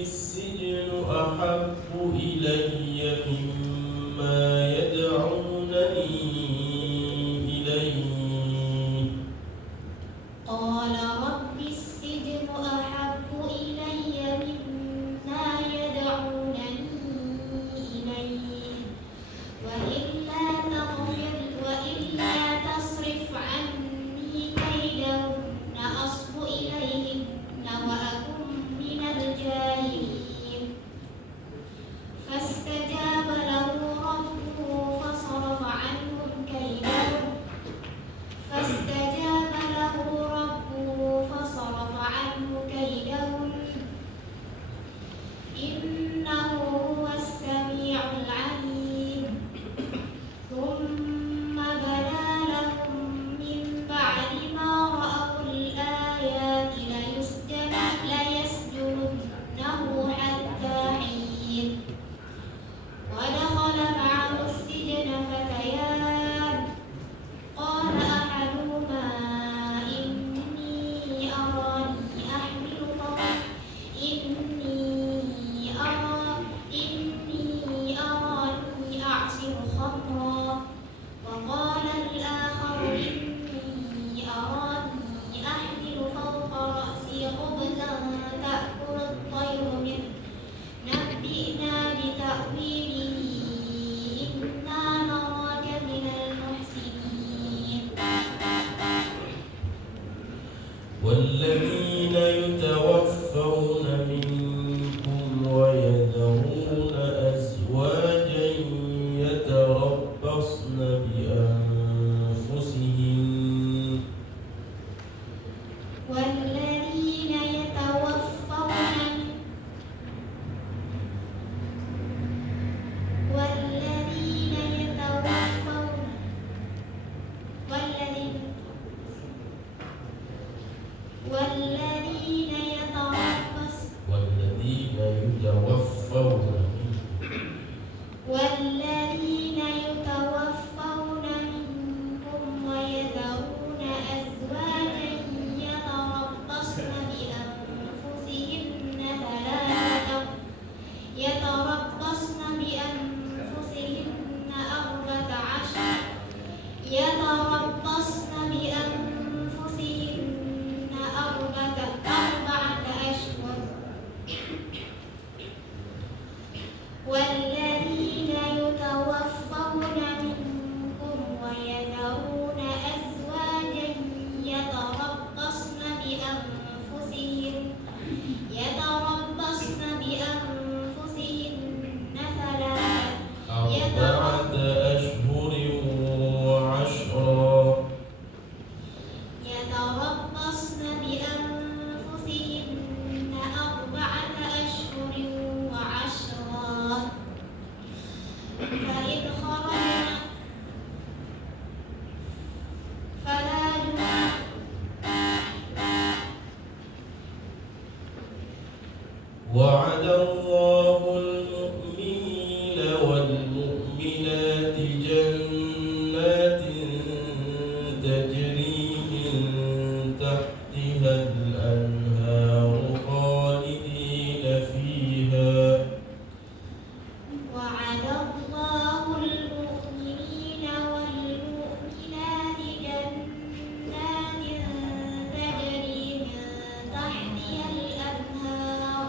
السجن أحب إلي مما يدعونني إليه. قال رب السجن أحب إلي مما يدعونني إليه وإلا تصرف عني كيدهن أصب إليهن وأكن من الجاهلين. فاستجاب له ربه فصرف عنه كيدهن إنه هو السميع العليم. ثم بدا لهم من بعد ما رأوا الآيات ليسجننه حتى حين. ودخل معه السجن فتيان قال أحدهما إني أراني أعصر خمرا. وقال الآخر إني أراني أحمل فوق رأسي خبزا تأكل الطير منه نبئنا بتأويله إنا نراك من المحسنين. والذين يتوفون منكم ويذرون أزواجا يتربصن بأنفسهن والذين يتوفون منكم ويذرون أزواجا يتربصن بأنفسهن أربعة أشهر. والذين يتوفون منكم ويذرون أزواجا يتربصن بأنفسهن أربعة أشهر وعشرا. فإن خرجن فلا جناح وعد الله المؤمنين والمؤمنات جنات تجري من تحتها الأنهار خالدين فيها. وعد الله المؤمنين والمؤمنات جنات تجري من تحتها الأنهار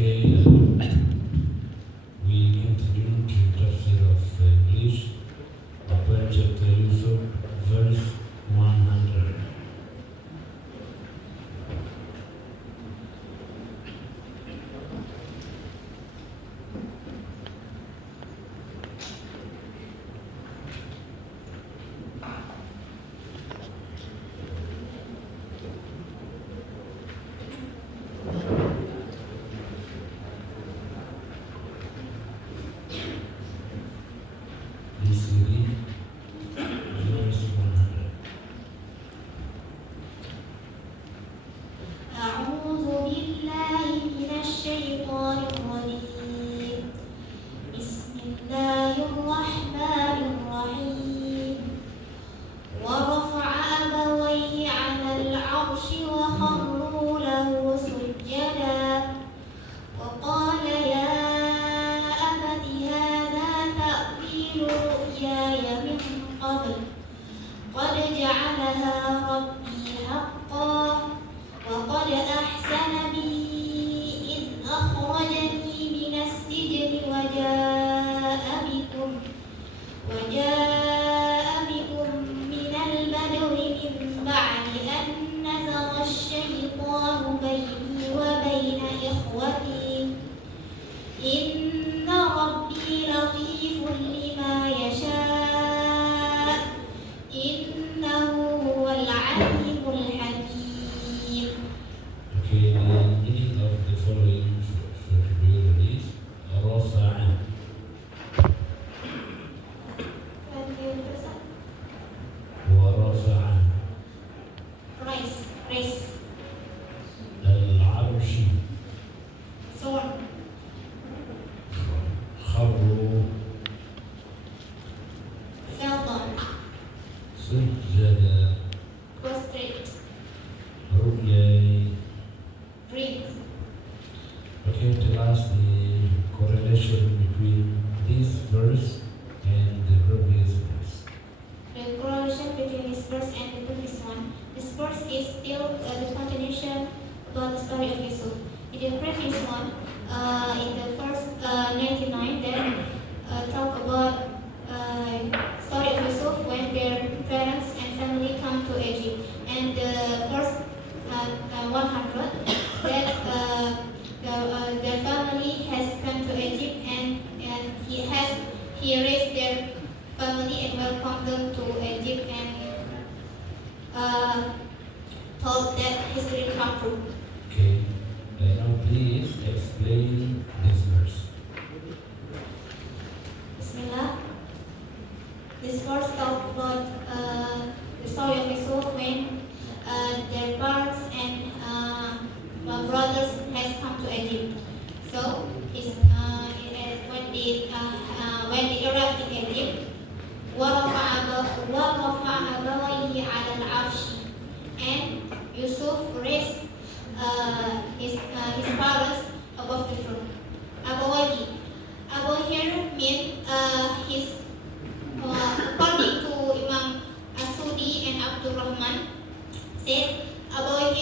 Okay, we continue to tafsir of English. Open chapter Yusuf, verse 100. Please read verse 100. أعوذ بالله من الشيطان الرجيم. بسم الله الرحمن الرحيم. ورفع أبويه على العرش وخروا له سجدا وقال يا أبت هذا تأويل رؤياي من قبل قد جعلها ربي حقا وقد أحسن بي إذ أخرجني من السجن وجاء بكم من البدو من بعد أن نزغ الشيطان بيني وبين إخوتي إن ربي لطيف لما يشاء إنه هو العليم الحكيم. Okay, the meaning of the following should be released. رفع ورفع Raise, العرش soar, خروا fell down, سجدا prostrate, رؤياي. breathe. Okay, tell us the correlation between this verse and the previous verse. The correlation between this verse and the previous one. This verse is still the continuation about the story of Yusuf. In the previous one, in the first 99, then talk about story of Yusuf when their parents and family come to Egypt. And the first 100, that their family has come to Egypt and he raised their family and welcomed them to Egypt and told that history come true. Okay, now please explain this verse. Bismillah. This verse talk about the story of Yusuf when their parents and brothers has come to Egypt. So when they arrived in Egypt, ورفع أبويه على العرش, and Yusuf raised his parents above the throne. Abawahi. Abawahi here means his according to Imam Asudi and Abdul Rahman said Abawahi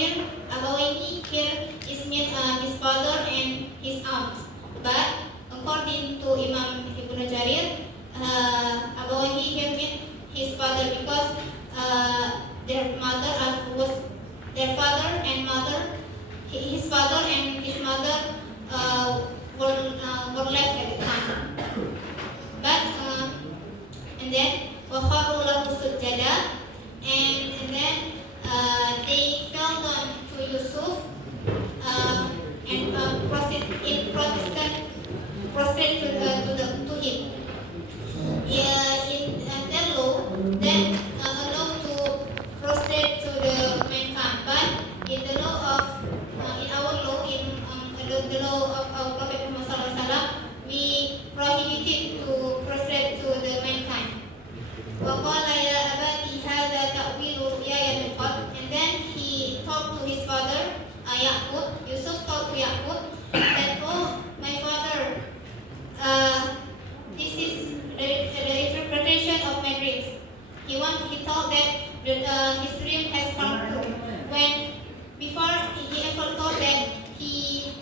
here is mean his father and his aunt. But according to Imam Ibn Jarir, Abawahi here means his father because their father and mother, his father and his mother were left at the time. But and then وَخَرُّوا لَهُ سُجَّدًا, and then they fell down to Yusuf and prostrate to him. In that law, then allowed to prostrate to the mankind, but in the law of in our law, in the law of our Prophet Muhammad SAW, we prohibited to prostrate to the mankind. وَقَالَ يَا أَبَتِ هَذَا تَأْوِيلُ رُؤْيَايَ مِنْ قَبْلُ, and then he talked to his father Yaqub. Yusuf talked to Yaqub that, oh my father, this is the interpretation of my dreams. He thought that his dream has come true. When before he ever thought that he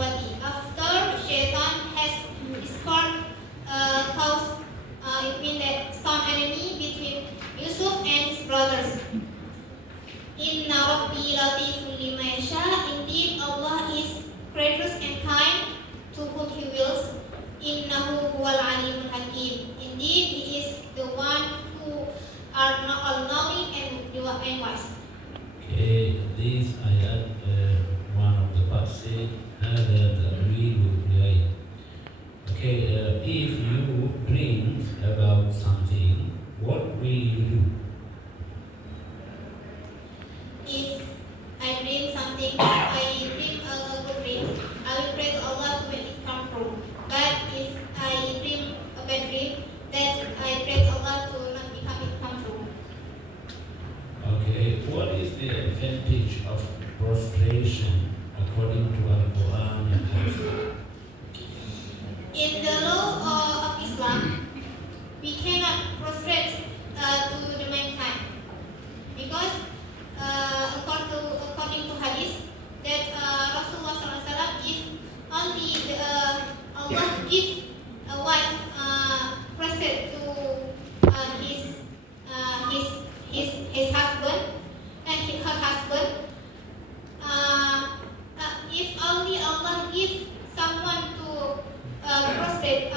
ikhwati. After Shaitan has discovered caused it means that some enemy between Yusuf and his brothers. Inna Rabbi latifun lima yasha. Indeed, Allah is gracious and kind to whom He wills. Innahu huwal alimul hakim. Indeed, He is the one who are all-knowing and wise. Okay, this ayat, one of the parts say, هذا تأويل الآية. Okay, if you dream about something, what will you do? If I dream something, I dream a good dream, I will pray to Allah to make it come true. But if I dream a bad dream, then I pray to Allah to not become it come true. Okay, what is the advantage of prostration according to Al-Quran and Hadith? In the law of Islam, we cannot prostrate to the mankind because according to hadith that Rasulullah SAW is only Allah gives one prostrate to his husband and her husband. If only Allah gives someone to prostrate